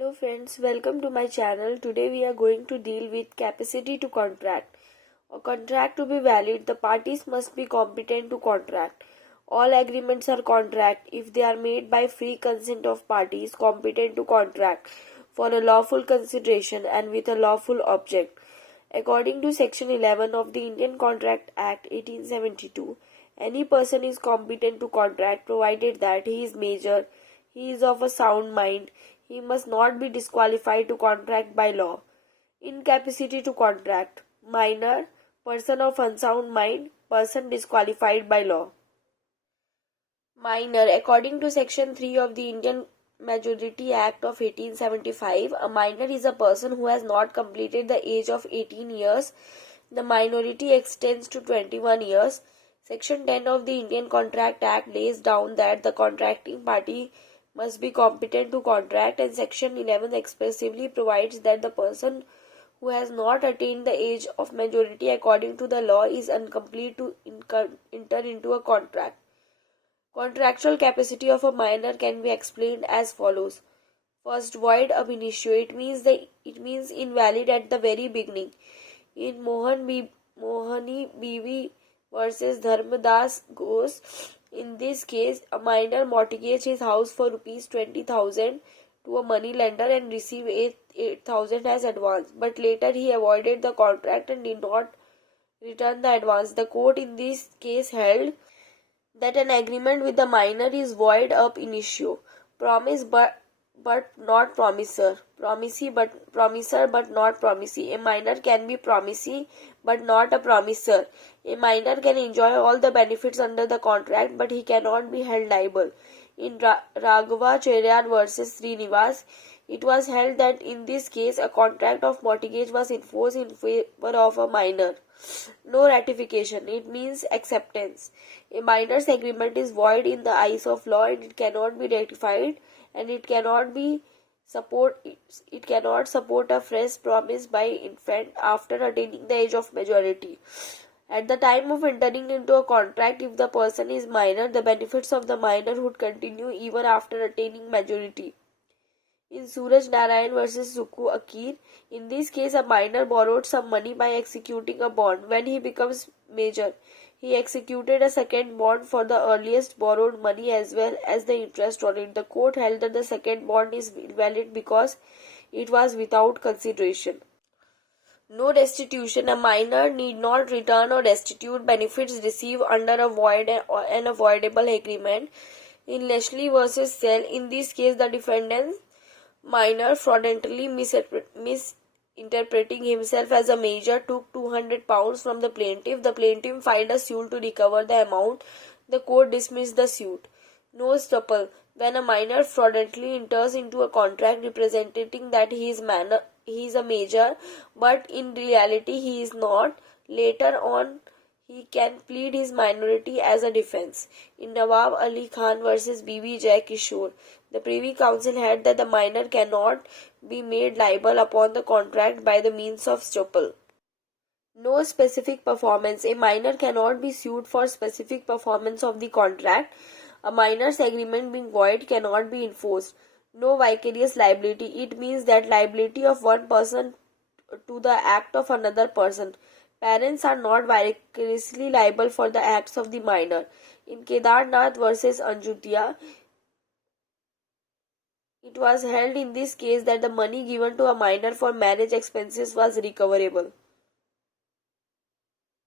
Hello friends, welcome to my channel. Today we are going to deal with capacity to contract. A contract to be valid, the parties must be competent to contract. All agreements are contract if they are made by free consent of parties competent to contract for a lawful consideration and with a lawful object. According to Section 11 of the Indian Contract Act 1872, any person is competent to contract provided that he is major, he is of a sound mind, he must not be disqualified to contract by law. Incapacity to contract, minor, person of unsound mind, person disqualified by law. Minor, according to Section 3 of the Indian Majority Act of 1875, a minor is a person who has not completed the age of 18 years. The minority extends to 21 years. Section 10 of the Indian Contract Act lays down that the contracting party must be competent to contract, and Section 11 expressively provides that the person who has not attained the age of majority according to the law is incomplete to enter into a contract. Contractual capacity of a minor can be explained as follows. First, void ab initio. It means invalid at the very beginning. In Mohani Bibi versus Dharmadas Ghosh, in this case, a minor mortgaged his house for rupees 20,000 to a money lender and received 8,000 as advance. But later he avoided the contract and did not return the advance. The court in this case held that an agreement with the minor is void ab initio. Promise but not promisor. Promisor but not promisee. A minor can be promisee but not a promisor. A minor can enjoy all the benefits under the contract, but he cannot be held liable. In Raghava Cheryar versus Srinivas, it was held that in this case a contract of mortgage was enforced in favor of a minor. No ratification. It means acceptance. A minor's agreement is void in the eyes of law and it cannot be ratified, and it cannot support a fresh promise by infant after attaining the age of majority. At the time of entering into a contract, if the person is minor, the benefits of the minor would continue even after attaining majority. In Suraj Narayan versus Sukhu Akir, in this case a minor borrowed some money by executing a bond. When he becomes major, he executed a second bond for the earliest borrowed money as well as the interest on it. The court held that the second bond is invalid because it was without consideration. No restitution. A minor need not return or restitute benefits received under a void and avoidable agreement. In Leslie versus Sell, in this case the defendant minor fraudulently misinterpreting himself as a major took £200 from the plaintiff. The plaintiff filed a suit to recover the amount. The court dismissed the suit. No estoppel. When a minor fraudulently enters into a contract representing that he is a major, but in reality he is not, later on he can plead his minority as a defense. In Nawab Ali Khan versus B.B. Jai Kishore, the Privy Council held that the minor cannot be made liable upon the contract by the means of estoppel. No specific performance. A minor cannot be sued for specific performance of the contract. A minor's agreement being void cannot be enforced. No vicarious liability. It means that liability of one person to the act of another person. Parents are not vicariously liable for the acts of the minor. In Kedarnath versus Anjutia, it was held in this case that the money given to a minor for marriage expenses was recoverable.